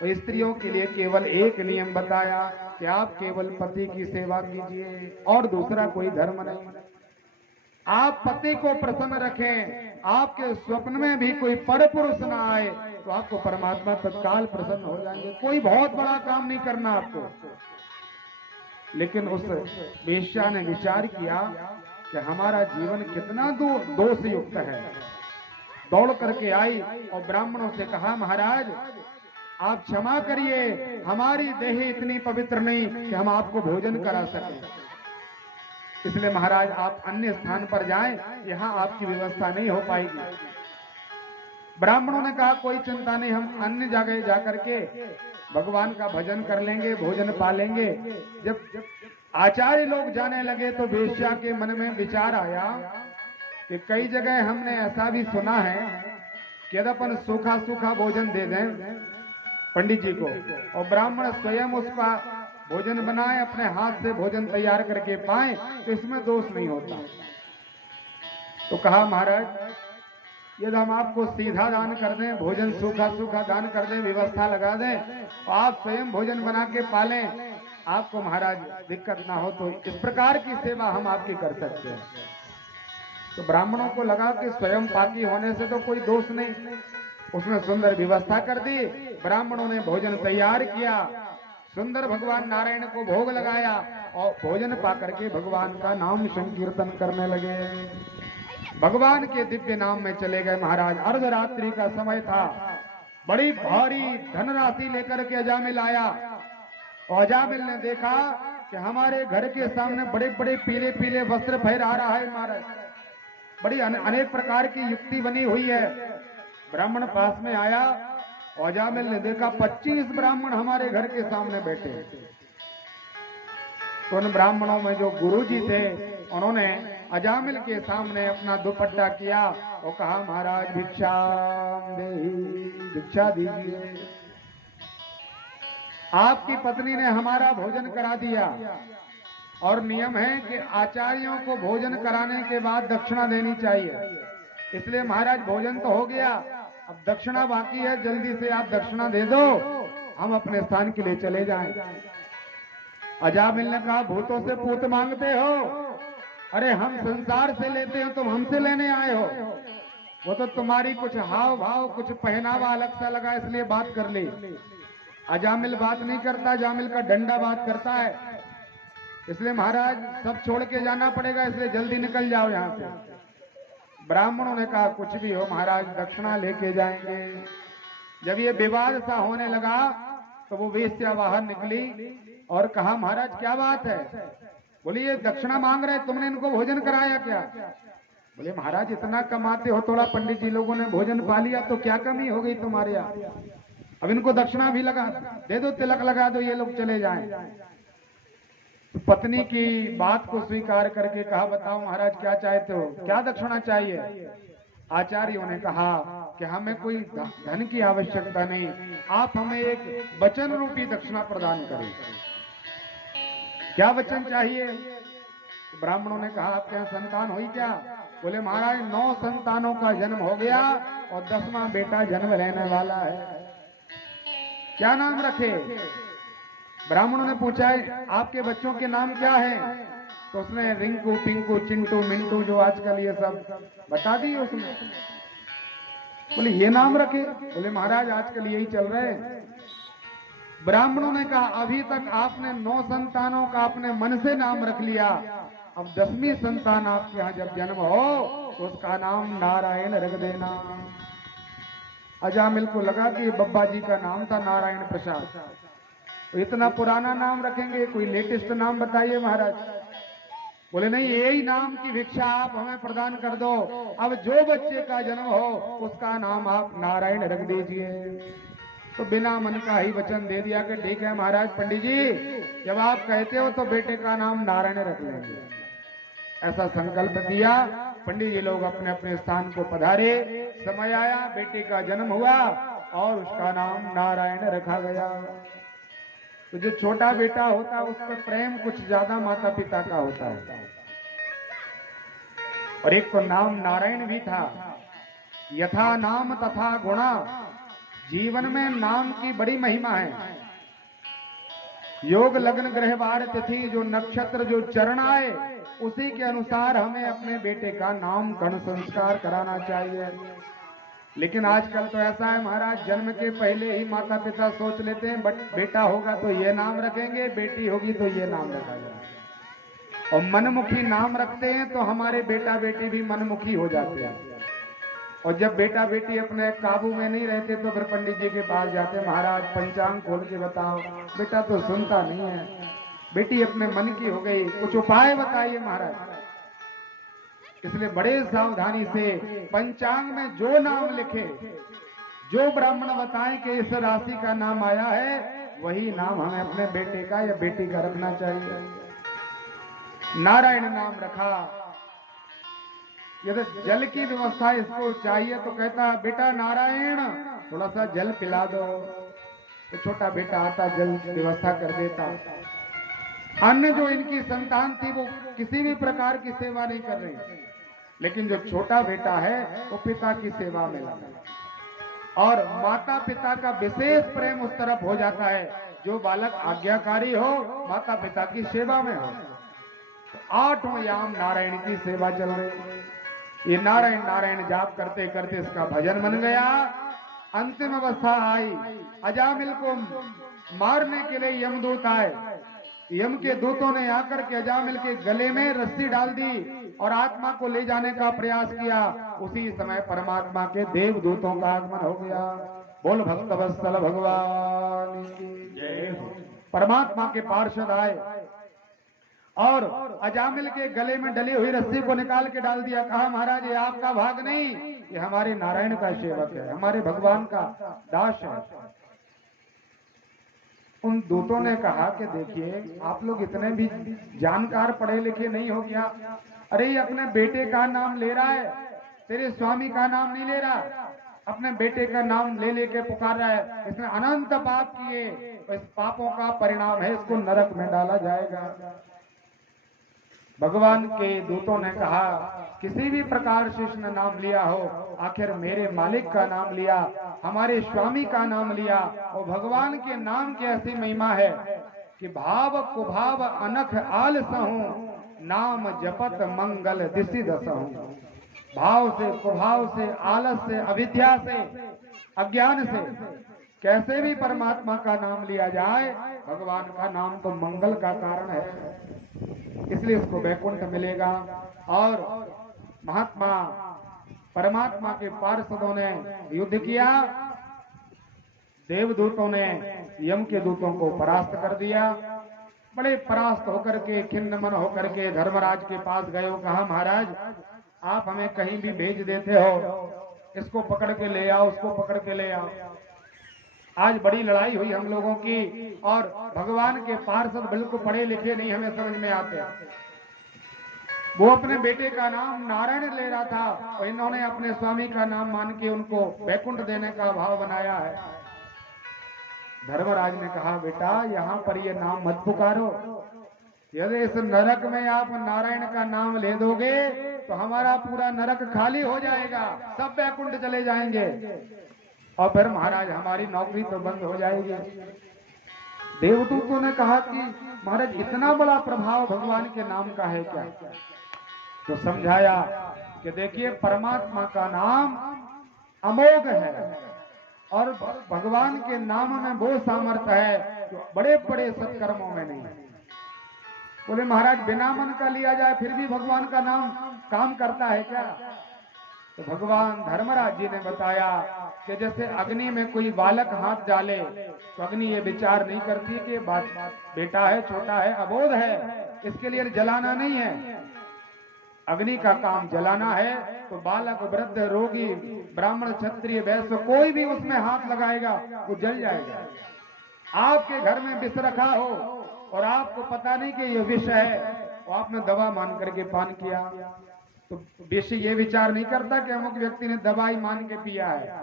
तो स्त्रियों के लिए केवल एक नियम बताया कि आप केवल पति की सेवा कीजिए और दूसरा कोई धर्म नहीं। आप पति को प्रसन्न रखें, आपके स्वप्न में भी कोई पर पुरुष ना आए तो आपको परमात्मा तत्काल प्रसन्न हो जाएंगे। कोई बहुत बड़ा काम नहीं करना आपको। लेकिन उस वेश्या ने विचार किया कि हमारा जीवन कितना दोष युक्त है। दौड़ करके आई और ब्राह्मणों से कहा महाराज आप क्षमा करिए, हमारी देह इतनी पवित्र नहीं कि हम आपको भोजन करा सकें, इसलिए महाराज आप अन्य स्थान पर जाएं, यहाँ आपकी व्यवस्था नहीं हो पाएगी। ब्राह्मणों ने कहा कोई चिंता नहीं, हम अन्य जगह जाकर के भगवान का भजन कर लेंगे, भोजन पा लेंगे। जब आचार्य लोग जाने लगे तो वेश्या के मन में विचार आया कि कई जगह हमने ऐसा भी सुना है कि यदि अपन सूखा सूखा भोजन दे दें पंडित जी को और ब्राह्मण स्वयं उसका भोजन बनाए, अपने हाथ से भोजन तैयार करके पाए तो इसमें दोष नहीं होता। तो कहा महाराज यदि हम आपको सीधा दान कर दें, भोजन सूखा सूखा दान कर दें, व्यवस्था लगा दें और आप स्वयं भोजन बना के पालें, आपको महाराज दिक्कत ना हो, तो इस प्रकार की सेवा हम आपकी कर सकते हैं। तो ब्राह्मणों को लगा कि स्वयं पाकी होने से तो कोई दोष नहीं, उसने सुंदर व्यवस्था कर दी। ब्राह्मणों ने भोजन तैयार किया, सुंदर भगवान नारायण को भोग लगाया और भोजन पा करके भगवान का नाम संकीर्तन करने लगे, भगवान के दिव्य नाम में चले गए। महाराज अर्धरात्रि का समय था, बड़ी भारी धनराशि लेकर के अजामिल आया और अजामिल ने देखा कि हमारे घर के सामने बड़े बड़े पीले पीले वस्त्र फहरा रहा है महाराज, बड़ी अनेक प्रकार की युक्ति बनी हुई है। ब्राह्मण पास में आया और अजामिल ने देखा 25 ब्राह्मण हमारे घर के सामने बैठे। तो उन ब्राह्मणों में जो गुरुजी थे उन्होंने अजामिल के सामने अपना दुपट्टा किया और कहा महाराज भिक्षा देहि, भिक्षा दीजिए। आपकी पत्नी ने हमारा भोजन करा दिया और नियम है कि आचार्यों को भोजन कराने के बाद दक्षिणा देनी चाहिए, इसलिए महाराज भोजन तो हो गया, अब दक्षिणा बाकी है, जल्दी से आप दक्षिणा दे दो, हम अपने स्थान के लिए चले जाएं। अजामिल ने कहा, भूतों से पूत मांगते हो? अरे हम संसार से लेते हो, तुम हमसे लेने आए हो? वो तो तुम्हारी कुछ हाव भाव, कुछ पहनावा अलग सा लगा, इसलिए बात कर ली। अजामिल बात नहीं करता, अजामिल का डंडा बात करता है। इसलिए महाराज सब छोड़ के जाना पड़ेगा, इसलिए जल्दी निकल जाओ यहाँ से। ब्राह्मणों ने कहा, कुछ भी हो महाराज, दक्षिणा लेके जाएंगे। जब ये विवाद सा होने लगा तो वो वेश्या बाहर निकली और कहा, महाराज क्या बात है? बोली, ये दक्षिणा मांग रहे, तुमने इनको भोजन कराया क्या? बोले, महाराज इतना कमाते हो, थोड़ा पंडित जी लोगों ने भोजन पा लिया तो क्या कमी हो गई तुम्हारे यहाँ? अब इनको दक्षिणा भी लगा दे दो, तिलक लगा दो, ये लोग चले जाएं। तो पत्नी की बात को स्वीकार करके कहा, बताओ महाराज क्या चाहते हो, क्या दक्षिणा चाहिए? आचार्यों ने कहा कि हमें कोई धन की आवश्यकता नहीं, आप हमें एक वचन रूपी दक्षिणा प्रदान करें। क्या वचन चाहिए? ब्राह्मणों ने कहा, आपके यहाँ संतान हुई क्या? बोले, महाराज 9 संतानों का जन्म हो गया और 10वां बेटा जन्म लेने वाला है। क्या नाम रखे? ब्राह्मणों ने पूछा, आपके बच्चों के नाम क्या हैं? तो उसने रिंकू, पिंकू, चिंटू, मिंटू, जो आजकल ये सब बता दी उसने। बोले, ये नाम रखे? बोले, महाराज आजकल यही चल रहे हैं। ब्राह्मणों ने कहा, अभी तक आपने 9 संतानों का अपने मन से नाम रख लिया, अब 10वीं संतान आपके यहाँ जब जन्म हो तो उसका नाम नारायण रख देना। अजामिल को लगा कि बब्बा जी का नाम था नारायण प्रसाद, तो इतना पुराना नाम रखेंगे, कोई लेटेस्ट नाम बताइए महाराज। बोले, नहीं, यही नाम की भिक्षा आप हमें प्रदान कर दो, अब जो बच्चे का जन्म हो उसका नाम आप नारायण रख दीजिए। तो बिना मन का ही वचन दे दिया कि ठीक है महाराज, पंडित जी जब आप कहते हो तो बेटे का नाम नारायण रख लेंगे। ऐसा संकल्प दिया। पंडित जी लोग अपने अपने स्थान को पधारे, समय आया, बेटे का जन्म हुआ और उसका नाम नारायण रखा गया। तो जो छोटा बेटा होता है उस पर प्रेम कुछ ज्यादा माता पिता का होता है। और एक तो नाम नारायण भी था। यथा नाम तथा गुणा, जीवन में नाम की बड़ी महिमा है। योग लग्न ग्रह वार तिथि, जो नक्षत्र जो चरण आए उसी के अनुसार हमें अपने बेटे का नामकरण संस्कार कराना चाहिए। लेकिन आजकल तो ऐसा है महाराज, जन्म के पहले ही माता पिता सोच लेते हैं बेटा होगा तो ये नाम रखेंगे, बेटी होगी तो ये नाम रखा जाएगा। और मनमुखी नाम रखते हैं तो हमारे बेटा बेटी भी मनमुखी हो जाते हैं। और जब बेटा बेटी अपने काबू में नहीं रहते तो फिर पंडित जी के पास जाते, महाराज पंचांग खोल के बताओ। बेटा तो सुनता नहीं है, बेटी अपने मन की हो गई, कुछ उपाय बताइए महाराज। इसलिए बड़े सावधानी से पंचांग में जो नाम लिखे, जो ब्राह्मण बताएं कि इस राशि का नाम आया है, वही नाम हमें अपने बेटे का या बेटी का रखना चाहिए। नारायण नाम रखा। यदि जल की व्यवस्था इसको चाहिए तो कहता, बेटा नारायण थोड़ा सा जल पिला दो, तो छोटा बेटा आता जल की व्यवस्था कर देता। अन्य जो इनकी संतान थी वो किसी भी प्रकार की सेवा नहीं कर रही, लेकिन जो छोटा बेटा है वो पिता की सेवा में लगा और माता पिता का विशेष प्रेम उस तरफ हो जाता है। जो बालक आज्ञाकारी हो, माता पिता की सेवा में हो। तो 8वां याम नारायण की सेवा चल रही। ये नारायण नारायण जाप करते करते इसका भजन बन गया। अंतिम अवस्था आई, अजामिल को मारने के लिए यमदूत आए। यम के दूतों ने आकर के अजामिल के गले में रस्सी डाल दी और आत्मा को ले जाने का प्रयास किया। उसी समय परमात्मा के देवदूतों का आगमन हो गया। बोल भक्त वत्सल भगवान की जय हो। परमात्मा के पार्षद आए और अजामिल के गले में डली हुई रस्सी को निकाल के डाल दिया। कहा, महाराज ये आपका भाग नहीं, ये हमारे नारायण का सेवक है, हमारे भगवान का दास है। उन दूतों ने कहा कि देखिए आप लोग इतने भी जानकार पढ़े लिखे नहीं हो क्या? अरे ये अपने बेटे का नाम ले रहा है, तेरे स्वामी का नाम नहीं ले रहा, अपने बेटे का नाम ले लेके पुकार रहा है। इसने अनंत पाप किए, इस पापों का परिणाम है इसको नरक में डाला जाएगा। भगवान के दूतों ने कहा, किसी भी प्रकार से इसने नाम लिया हो आखिर मेरे मालिक का नाम लिया, हमारे स्वामी का नाम लिया। और भगवान के नाम की ऐसी महिमा है कि भाव कुभाव अनख आलसहूं, नाम जपत मंगल दिशि दसहूं। भाव से, कुभाव से, आलस से, अविद्या से, अज्ञान से कैसे भी परमात्मा का नाम लिया जाए, भगवान का नाम तो मंगल का कारण है, इसलिए उसको वैकुंठ मिलेगा। और महात्मा परमात्मा के पार्षदों ने युद्ध किया, देवदूतों ने यम के दूतों को परास्त कर दिया। बड़े परास्त होकर के, खिन्न मन होकर के धर्मराज के पास गए, कहा महाराज आप हमें कहीं भी भेज देते हो, इसको पकड़ के ले आओ, उसको पकड़ के ले आओ। आज बड़ी लड़ाई हुई हम लोगों की, और भगवान के पार्षद बिल्कुल पढ़े लिखे नहीं, हमें समझ में आते। वो अपने बेटे का नाम नारायण ले रहा था, और इन्होंने अपने स्वामी का नाम मान के उनको वैकुंठ देने का भाव बनाया है। धर्मराज ने कहा बेटा यहाँ पर ये नाम मत पुकारो, यदि इस नरक में आप नारायण का नाम ले दोगे तो हमारा पूरा नरक खाली हो जाएगा, सब वैकुंठ चले जाएंगे, और फिर महाराज हमारी नौकरी तो बंद हो जाएगी। देवदूतों ने कहा कि महाराज इतना बड़ा प्रभाव भगवान के नाम का है क्या? तो समझाया कि देखिए परमात्मा का नाम अमोघ है, और भगवान के नाम में वो सामर्थ्य है जो बड़े बड़े सत्कर्मों में नहीं। बोले महाराज बिना मन का लिया जाए फिर भी भगवान का नाम काम करता है क्या? तो भगवान धर्मराज जी ने बताया कि जैसे अग्नि में कोई बालक हाथ डाले तो अग्नि ये विचार नहीं करती कि बेटा है, छोटा है, अबोध है, इसके लिए जलाना नहीं है। अग्नि का काम जलाना है, तो बालक, वृद्ध, रोगी, ब्राह्मण, क्षत्रिय, वैश्य कोई भी उसमें हाथ लगाएगा वो जल जाएगा। आपके घर में विष रखा हो और आपको पता नहीं कि ये विष है, और आपने दवा मान करके पान किया, तो विष ये विचार नहीं करता कि अमुक व्यक्ति ने दवाई मान के पिया है।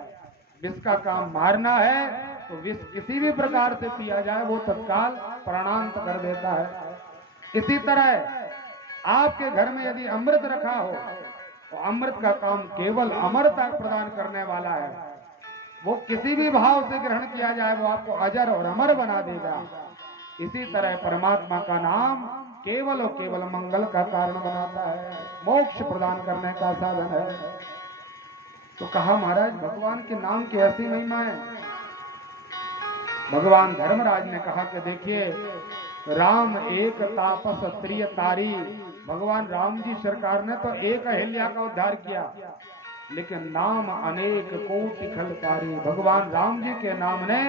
विष का काम मारना है, तो विष किसी भी प्रकार से पिया जाए वो तत्काल प्राणांत कर देता है। इसी तरह आपके घर में यदि अमृत रखा हो, तो अमृत का काम केवल अमरता प्रदान करने वाला है, वो किसी भी भाव से ग्रहण किया जाए वो आपको अजर और अमर बना देगा। इसी तरह परमात्मा का नाम केवल और केवल मंगल का कारण बनाता है, मोक्ष प्रदान करने का साधन है। तो कहा महाराज भगवान के नाम की ऐसी महिमा है। भगवान धर्मराज ने कहा कि देखिए राम एक तापस त्रिय तारी, भगवान राम जी सरकार ने तो एक अहिल्या का उद्धार किया, लेकिन नाम अनेक कोटि खलकारी। भगवान राम जी के नाम ने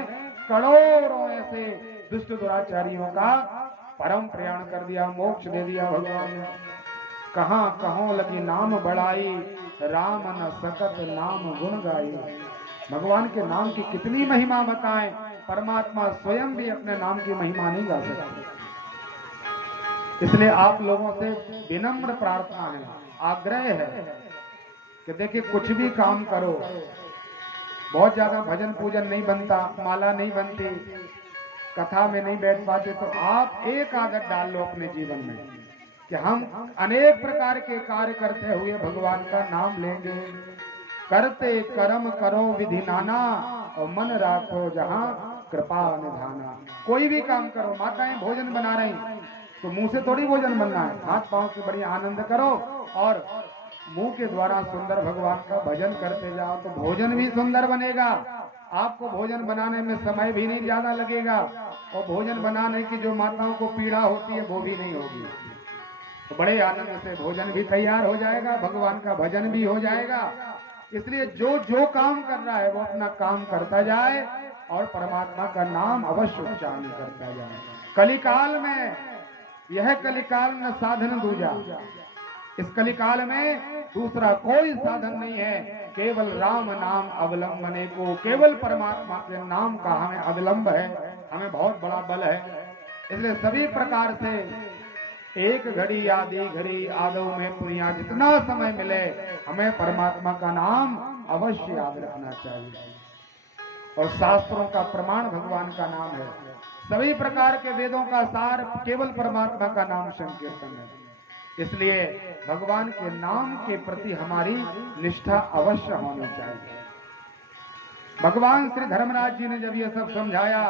करोड़ों ऐसे दुष्ट दुराचारियों का परम प्रयाण कर दिया, मोक्ष दे दिया। भगवान ने कहाँ कहों लगी नाम बढ़ाई, राम न सकत नाम गुण गाई। भगवान के नाम की कितनी महिमा बताएं, परमात्मा स्वयं भी अपने नाम की महिमा नहीं गा सकते। इसलिए आप लोगों से विनम्र प्रार्थना है, आग्रह है कि देखिए कुछ भी काम करो, बहुत ज्यादा भजन पूजन नहीं बनता, माला नहीं बनती, कथा में नहीं बैठ पाते, तो आप एक आदत डाल लो अपने जीवन में कि हम अनेक प्रकार के कार्य करते हुए भगवान का नाम लेंगे। करते कर्म करो विधि नाना, और मन राखो जहां कृपा निधाना। कोई भी काम करो, माताएं भोजन बना रही तो मुंह से थोड़ी भोजन बनना है, हाथ पांव से बड़ी आनंद करो और मुंह के द्वारा सुंदर भगवान का भजन करते जाओ, तो भोजन भी सुंदर बनेगा। आपको भोजन बनाने में समय भी नहीं ज्यादा लगेगा, और भोजन बनाने की जो माताओं को पीड़ा होती है वो भी नहीं होगी। तो बड़े आनंद से भोजन भी तैयार हो जाएगा, भगवान का भजन भी हो जाएगा। इसलिए जो जो काम कर रहा है वो अपना काम करता जाए और परमात्मा का नाम अवश्य उच्चारण करता जाए। कलिकाल में यह कलिकाल न साधन दूजा, इस कलिकाल में दूसरा कोई साधन नहीं है, केवल राम नाम अवलंबने को, केवल परमात्मा के नाम का हमें अवलंब है, हमें बहुत बड़ा बल है। इसलिए सभी प्रकार से एक घड़ी आधी घड़ी आदो में पुनिया, जितना समय मिले हमें परमात्मा का नाम अवश्य याद रखना चाहिए। और शास्त्रों का प्रमाण भगवान का नाम है, सभी प्रकार के वेदों का सार केवल परमात्मा का नाम संकीर्तन है। इसलिए भगवान के नाम के प्रति हमारी निष्ठा अवश्य होनी चाहिए। भगवान श्री धर्मराज जी ने जब ये सब समझाया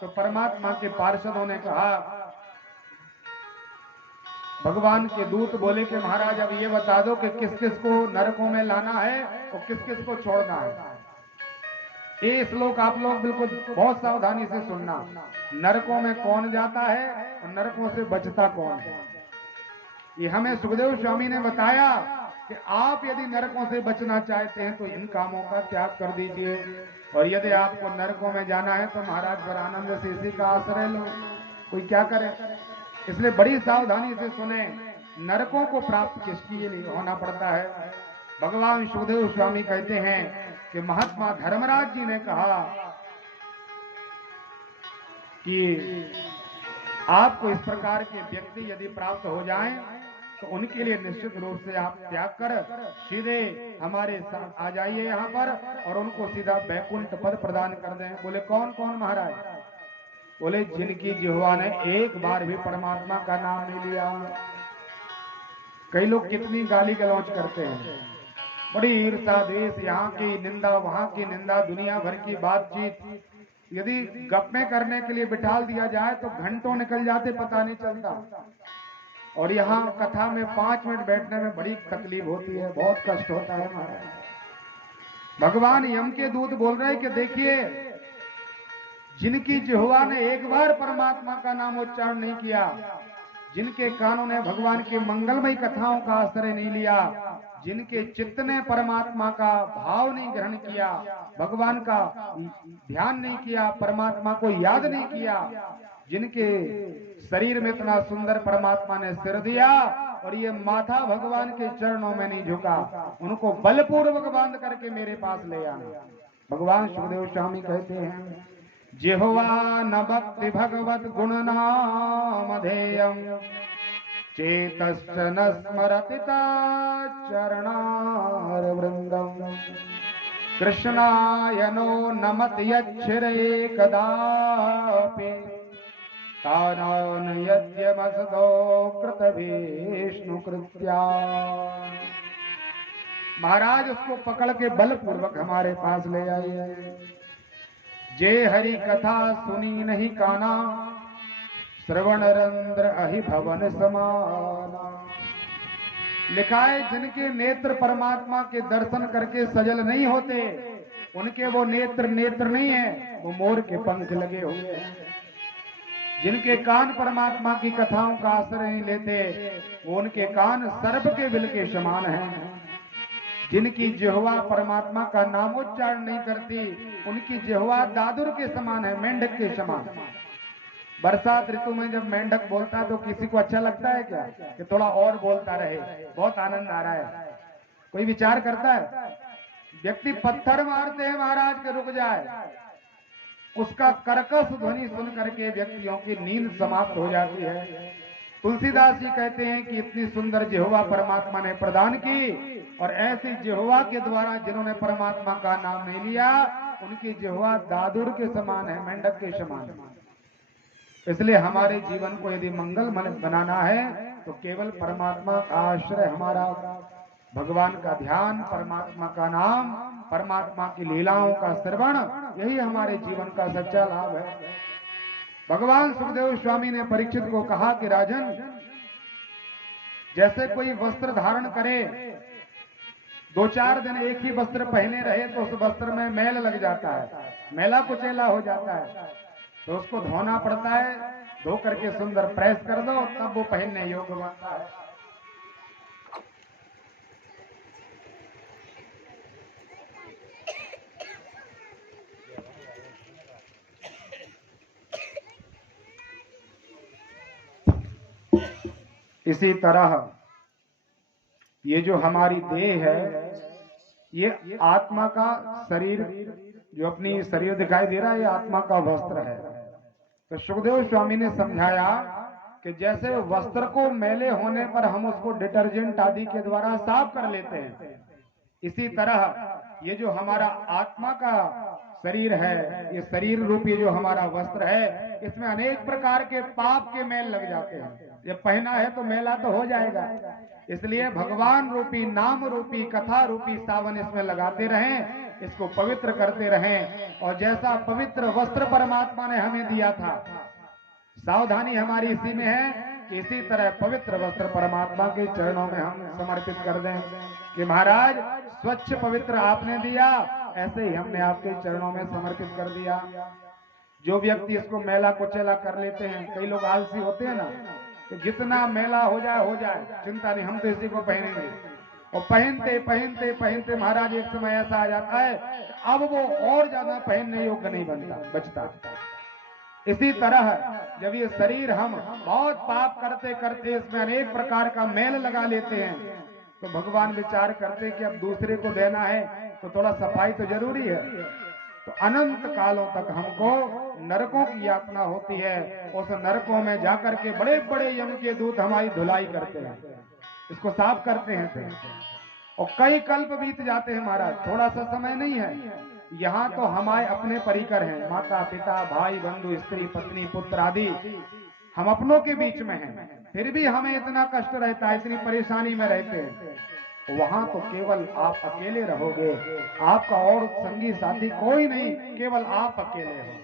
तो परमात्मा के पार्षदों ने कहा, भगवान के दूत बोले कि महाराज अब ये बता दो कि किस किस को नरकों में लाना है और किस किस को छोड़ना है। ये श्लोक आप लोग बिल्कुल बहुत सावधानी से सुनना। नरकों में कौन जाता है और नरकों से बचता कौन है, ये हमें सुखदेव स्वामी ने बताया कि आप यदि नरकों से बचना चाहते हैं तो इन कामों का त्याग कर दीजिए, और यदि आपको नरकों में जाना है तो महाराज पर आनंद से इसी का आश्रय लो, कोई क्या करे। इसलिए बड़ी सावधानी से सुने, नरकों को प्राप्त किसके लिए होना पड़ता है। भगवान सुखदेव स्वामी कहते हैं कि महात्मा धर्मराज जी ने कहा कि आपको इस प्रकार के व्यक्ति यदि प्राप्त हो जाएं तो उनके लिए निश्चित रूप से आप त्याग कर सीधे हमारे साथ आ जाइए यहाँ पर और उनको सीधा बैकुंठ पद प्रदान कर दें। बोले कौन कौन महाराज? बोले जिनकी जिह्वा ने एक बार भी परमात्मा का नाम नहीं लिया। कई लोग कितनी गाली गलौज करते हैं, बड़ी ईर्षा द्वेष, यहाँ की निंदा वहां की निंदा, दुनिया भर की बातचीत, यदि गप्पे करने के लिए बिठा दिया जाए तो घंटों निकल जाते पता नहीं चलता। और यहाँ कथा में 5 मिनट बैठने में बड़ी तकलीफ होती है, बहुत कष्ट होता है महाराज। भगवान यम के दूत बोल रहे हैं कि देखिए, जिनकी जिह्वा ने एक बार परमात्मा का नाम उच्चारण नहीं किया, जिनके कानों ने भगवान की मंगलमयी कथाओं का आश्रय नहीं लिया, जिनके चित्त ने परमात्मा का भाव नहीं ग्रहण किया, भगवान का ध्यान नहीं किया, परमात्मा को याद नहीं किया, जिनके शरीर में इतना सुंदर परमात्मा ने सिर दिया और ये माथा भगवान के चरणों में नहीं झुका, उनको बलपूर्वक बांध करके मेरे पास ले आना। भगवान सुखदेव स्वामी कहते हैं, जिह्वा न भक्ति भगवत गुण नाम धेयम चेतश्च न स्मरति चरणार वृंदम कृष्णाय नो नमति यच्छिरे कदापि तानान यद्यमसदो कृतविष्णु कृत्या। महाराज उसको पकड़ के बलपूर्वक हमारे पास ले आइए। जे हरि कथा सुनी नहीं काना, श्रवण रंध्र अहि भवन समाना। लिखा है, जिनके नेत्र परमात्मा के दर्शन करके सजल नहीं होते, उनके वो नेत्र नेत्र नहीं है, वो मोर के पंख लगे हुए हैं। जिनके कान परमात्मा की कथाओं का आश्रय नहीं लेते, वो उनके कान सर्प के बिल के समान हैं। जिनकी जिह्वा परमात्मा का नामोच्चारण नहीं करती, उनकी जिह्वा दादुर के समान है, मेंढक के समान। बरसात ऋतु में जब मेंढक बोलता है तो किसी को अच्छा लगता है क्या कि थोड़ा और बोलता रहे, बहुत आनंद आ रहा है? कोई विचार करता है? व्यक्ति पत्थर मारते हैं महाराज के रुक जाए, उसका कर्कश ध्वनि सुन करके व्यक्तियों की नींद समाप्त हो जाती है। तुलसीदास जी कहते हैं कि इतनी सुंदर जिह्वा परमात्मा ने प्रदान की, और ऐसी जिह्वा के द्वारा जिन्होंने परमात्मा का नाम नहीं लिया, उनकी जिह्वा दादुर के समान है, मेंढक के समान है। इसलिए हमारे जीवन को यदि मंगलमय बनाना है तो केवल परमात्मा का आश्रय, हमारा भगवान का ध्यान, परमात्मा का नाम, परमात्मा की लीलाओं का श्रवण, यही हमारे जीवन का सच्चा लाभ है। भगवान सुखदेव स्वामी ने परीक्षित को कहा कि राजन, जैसे कोई वस्त्र धारण करे, 2-4 दिन एक ही वस्त्र पहने रहे तो उस वस्त्र में मैल लग जाता है, मैला कुचैला हो जाता है, तो उसको धोना पड़ता है, धो करके सुंदर प्रेस कर दो तब वो पहनने योग्य बनता है। इसी तरह ये जो हमारी देह है, ये आत्मा का शरीर, जो अपनी शरीर दिखाई दे रहा है, ये आत्मा का वस्त्र है। तो सुखदेव स्वामी ने समझाया कि जैसे वस्त्र को मैले होने पर हम उसको डिटर्जेंट आदि के द्वारा साफ कर लेते हैं, इसी तरह ये जो हमारा आत्मा का शरीर है, ये शरीर रूपी जो हमारा वस्त्र है, इसमें अनेक प्रकार के पाप के मैल लग जाते हैं। जब पहना है तो मेला तो हो जाएगा। इसलिए भगवान रूपी, नाम रूपी, कथा रूपी सावन इसमें लगाते रहें, इसको पवित्र करते रहें। और जैसा पवित्र वस्त्र परमात्मा ने हमें दिया था, सावधानी हमारी इसी में है कि इसी तरह पवित्र वस्त्र परमात्मा के चरणों में हम समर्पित कर दें कि महाराज स्वच्छ पवित्र आपने दिया, ऐसे ही हमने आपके चरणों में समर्पित कर दिया। जो व्यक्ति इसको मेला कुचेला कर लेते हैं, कई लोग आलसी होते हैं ना, तो जितना मेला हो जाए चिंता नहीं, हम तो इसी को पहनेंगे। और पहनते पहनते पहनते महाराज एक समय ऐसा आ जाता है अब वो और ज्यादा पहनने योग्य नहीं बचता। इसी तरह जब ये शरीर हम बहुत पाप करते करते इसमें अनेक प्रकार का मैल लगा लेते हैं, तो भगवान विचार करते कि अब दूसरे को देना है तो थोड़ा सफाई तो जरूरी है। तो अनंत कालों तक हमको नरकों की यातना होती है। उस नरकों में जाकर के बड़े बड़े यम के दूत हमारी धुलाई करते हैं, इसको साफ करते हैं। और कई कल्प बीत जाते हैं महाराज, थोड़ा सा समय नहीं है। यहाँ तो हमारे अपने परिकर हैं, माता पिता भाई बंधु स्त्री पत्नी पुत्र आदि हम अपनों के बीच में हैं, फिर भी हमें इतना कष्ट रहता है, इतनी परेशानी में रहते हैं। वहां तो केवल आप अकेले रहोगे, आपका और संगी साथी कोई नहीं, केवल आप अकेले हो।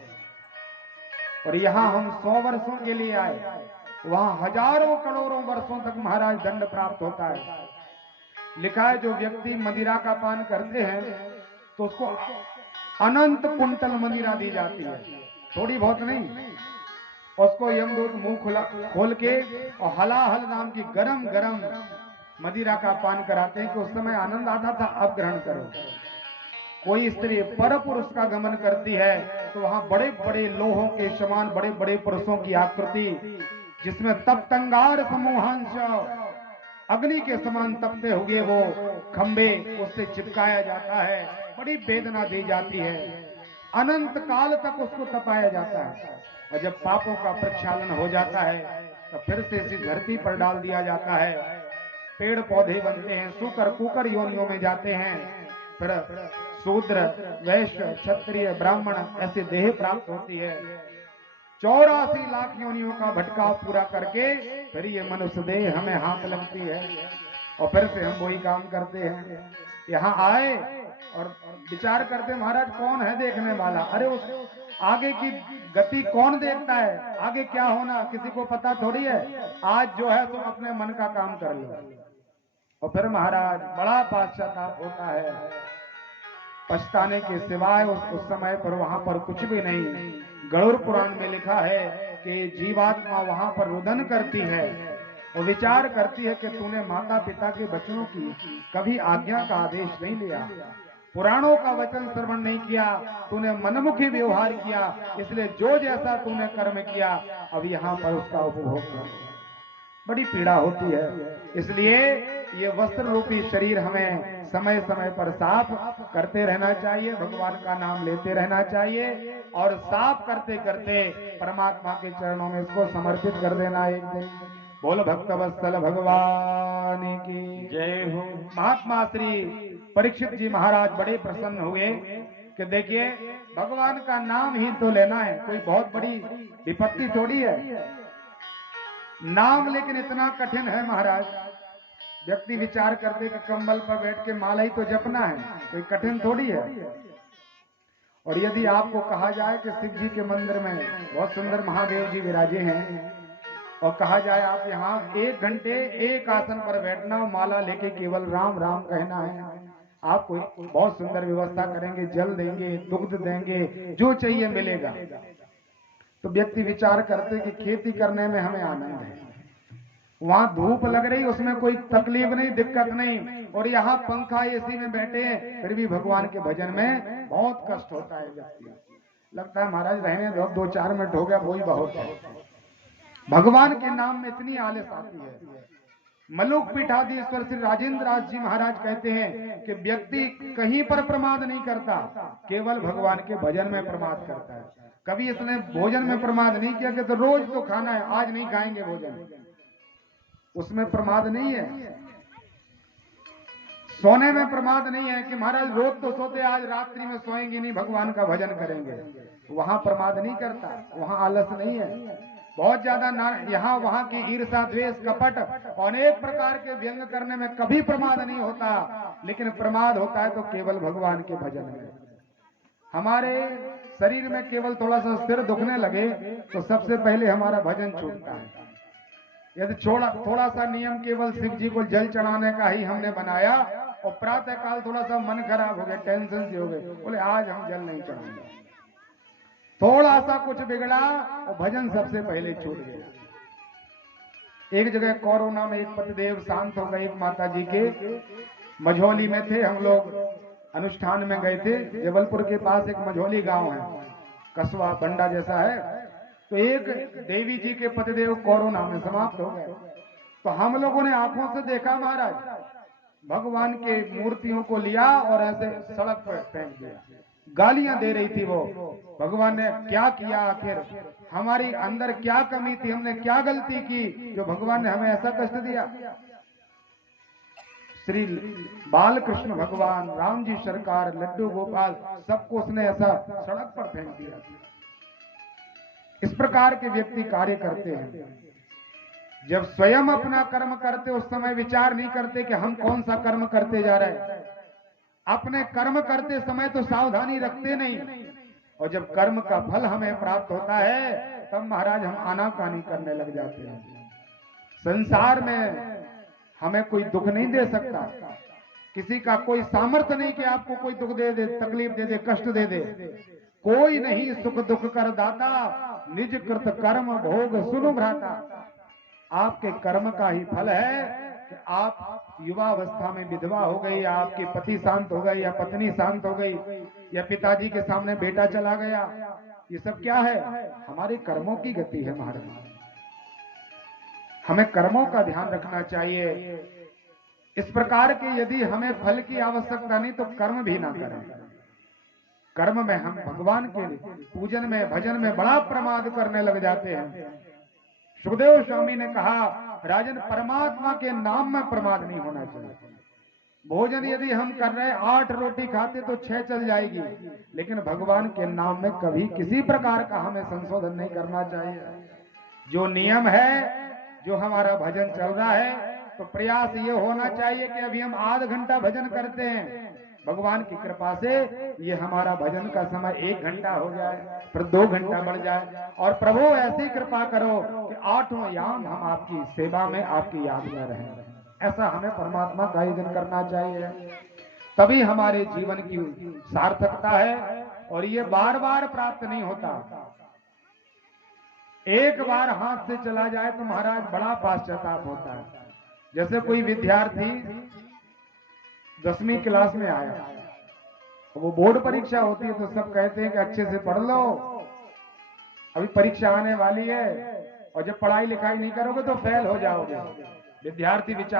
और यहाँ हम 100 वर्षों के लिए आए, वहां हजारों करोड़ों वर्षों तक महाराज दंड प्राप्त होता है। लिखा है जो व्यक्ति मदिरा का पान करते हैं तो उसको अनंत कुंटल मदिरा दी जाती है, थोड़ी बहुत नहीं। उसको यमदूत मुंह खोल के और हलाहल नाम की गरम गरम मदिरा का पान कराते हैं कि उस समय आनंद आता था, अब ग्रहण करो। कोई स्त्री पर पुरुष का गमन करती है तो वहां बड़े बड़े लोहों के समान बड़े बड़े पुरुषों की आकृति, जिसमें तप्तंगार समूहांश अग्नि के समान तपते हुए वो खंबे, उससे चिपकाया जाता है, बड़ी वेदना दी जाती है, अनंत काल तक उसको तपाया जाता है। और जब पापों का प्रक्षालन हो जाता है तो फिर से इसी धरती पर डाल दिया जाता है। पेड़ पौधे बनते हैं, सूकर कुकर योनियों में जाते हैं, फिर शूद्र वैश्य क्षत्रिय ब्राह्मण ऐसी देह प्राप्त होती है। 84 लाख योनियों का भटकाव पूरा करके फिर ये मनुष्य देह हमें हाथ लगती है और फिर से हम वही काम करते हैं। यहाँ आए और विचार करते महाराज कौन है देखने वाला, अरे उस आगे की गति कौन देखता है, आगे क्या होना किसी को पता थोड़ी है। आज जो है तो अपने मन का काम कर लो। और फिर महाराज बड़ा पश्चाताप होता है, पछताने के सिवाय उस समय पर वहां पर कुछ भी नहीं। गरुड़ पुराण में लिखा है कि जीवात्मा वहां पर रुदन करती है और विचार करती है कि तूने माता पिता के वचनों की कभी आज्ञा का आदेश नहीं लिया, पुराणों का वचन श्रवण नहीं किया, तूने मनमुखी व्यवहार किया, इसलिए जो जैसा तूने कर्म किया अब यहाँ पर उसका उपभोग कर। बड़ी पीड़ा होती है। इसलिए ये वस्त्र रूपी शरीर हमें समय समय पर साफ करते रहना चाहिए, भगवान का नाम लेते रहना चाहिए और साफ करते करते परमात्मा के चरणों में इसको समर्पित कर देना एक दिन। बोल भक्त वत्सल भगवान की जय हो। महात्मा श्री परीक्षित जी महाराज बड़े प्रसन्न हुए कि देखिए भगवान का नाम ही तो लेना है, कोई बहुत बड़ी विपत्ति थोड़ी है नाम, लेकिन इतना कठिन है महाराज। व्यक्ति विचार करते कि कंबल पर बैठ के माला ही तो जपना है, कोई कठिन थोड़ी है। और यदि आपको कहा जाए कि शिव जी के मंदिर में बहुत सुंदर महादेव जी विराजे हैं और कहा जाए आप यहाँ 1 घंटे एक आसन पर बैठना और माला लेके केवल राम राम कहना है, आपको बहुत सुंदर व्यवस्था करेंगे, जल देंगे, दुग्ध देंगे, जो चाहिए मिलेगा। तो व्यक्ति विचार करते कि खेती करने में हमें आनंद है, वहां धूप लग रही उसमें कोई तकलीफ नहीं दिक्कत नहीं, और यहाँ पंखा एसी में बैठे हैं फिर भी भगवान के भजन में बहुत कष्ट होता है। व्यक्ति लगता है महाराज रहने दो, 2-4 मिनट हो गया वही बहुत है। भगवान के नाम में इतनी आलस आती है। मलुक पीठाधीश्वर श्री राजेंद्र दास जी महाराज कहते हैं कि व्यक्ति कहीं पर प्रमाद नहीं करता, केवल भगवान के भजन में प्रमाद करता है। कभी इसने भोजन में प्रमाद नहीं किया कि तो रोज तो खाना है, आज नहीं खाएंगे भोजन, उसमें प्रमाद नहीं है। सोने में प्रमाद नहीं है कि महाराज रोज तो सोते, आज रात्रि में सोएंगे नहीं, भगवान का भजन करेंगे, वहां प्रमाद नहीं करता, वहां आलस नहीं है। बहुत ज्यादा यहाँ वहां की ईर्षा द्वेष कपट अनेक प्रकार के व्यंग करने में कभी प्रमाद नहीं होता, लेकिन प्रमाद होता है तो केवल भगवान के भजन में। हमारे शरीर में केवल थोड़ा सा सिर दुखने लगे तो सबसे पहले हमारा भजन छूटता है। यदि थोड़ा सा नियम केवल शिव जी को जल चढ़ाने का ही हमने बनाया और प्रातः काल थोड़ा सा मन खराब हो गया, टेंशन से हो गए, बोले आज हम जल नहीं चढ़ाएंगे, थोड़ा सा कुछ बिगड़ा और भजन सबसे पहले छूट गया। एक जगह कोरोना में एक पतिदेव शांत हो गए, एक माता जी के मझौली में थे, हम लोग अनुष्ठान में गए थे। जबलपुर के पास एक मझौली गांव है, कस्बा बंडा जैसा है, तो एक देवी जी के पतिदेव कोरोना में समाप्त हो गए। तो हम लोगों ने आंखों से देखा महाराज, भगवान के मूर्तियों को लिया और ऐसे सड़क पर फेंक दिया, गालियां दे रही थी वो। भगवान ने क्या किया, आखिर हमारी अंदर क्या कमी थी, हमने क्या गलती की जो भगवान ने हमें ऐसा कष्ट दिया। श्री बाल कृष्ण भगवान, राम जी सरकार, लड्डू गोपाल, सबको उसने ऐसा सड़क पर फेंक दिया। इस प्रकार के व्यक्ति कार्य करते हैं। जब स्वयं अपना कर्म करते उस समय विचार नहीं करते कि हम कौन सा कर्म करते जा रहे हैं। अपने कर्म करते समय तो सावधानी रखते नहीं, और जब कर्म का फल हमें प्राप्त होता है तब महाराज हम आनाकानी करने लग जाते हैं। संसार में हमें कोई दुख नहीं दे सकता, किसी का कोई सामर्थ्य नहीं कि आपको कोई दुख दे दे, तकलीफ दे दे, कष्ट दे दे। कोई नहीं सुख दुख कर दाता, निज कृत कर्म भोग सुनु भ्राता। आपके कर्म का ही फल है कि आप युवा अवस्था में विधवा हो गई, या आपके पति शांत हो गए, या पत्नी शांत हो गई, या पिताजी के सामने बेटा चला गया। ये सब क्या है? हमारे कर्मों की गति है महाराज। हमें कर्मों का ध्यान रखना चाहिए। इस प्रकार के यदि हमें फल की आवश्यकता नहीं तो कर्म भी ना करें। कर्म में हम भगवान के पूजन में, भजन में बड़ा प्रमाद करने लग जाते हैं। सुखदेव स्वामी ने कहा, राजन परमात्मा के नाम में प्रमाद नहीं होना चाहिए। भोजन यदि हम कर रहे 8 रोटी खाते तो 6 चल जाएगी, लेकिन भगवान के नाम में कभी किसी प्रकार का हमें संशोधन नहीं करना चाहिए। जो नियम है, जो हमारा भजन चल रहा है, तो प्रयास ये होना चाहिए कि अभी हम आध घंटा भजन करते हैं, भगवान की कृपा से ये हमारा भजन का समय 1 घंटा हो जाए, फिर 2 घंटा बढ़ जाए। और प्रभु ऐसी कृपा करो कि 8 याम हम आपकी सेवा में, आपकी याद में रहें। ऐसा हमें परमात्मा का आयोजन करना चाहिए, तभी हमारे जीवन की सार्थकता है। और ये बार बार प्राप्त नहीं होता। एक बार हाथ से चला जाए तो महाराज बड़ा पश्चाताप होता है। जैसे कोई विद्यार्थी 10वीं क्लास में आया, वो बोर्ड परीक्षा होती है तो सब कहते हैं कि अच्छे से पढ़ लो, अभी परीक्षा आने वाली है, और जब पढ़ाई लिखाई नहीं करोगे तो फेल हो जाओगे। विद्यार्थी विचार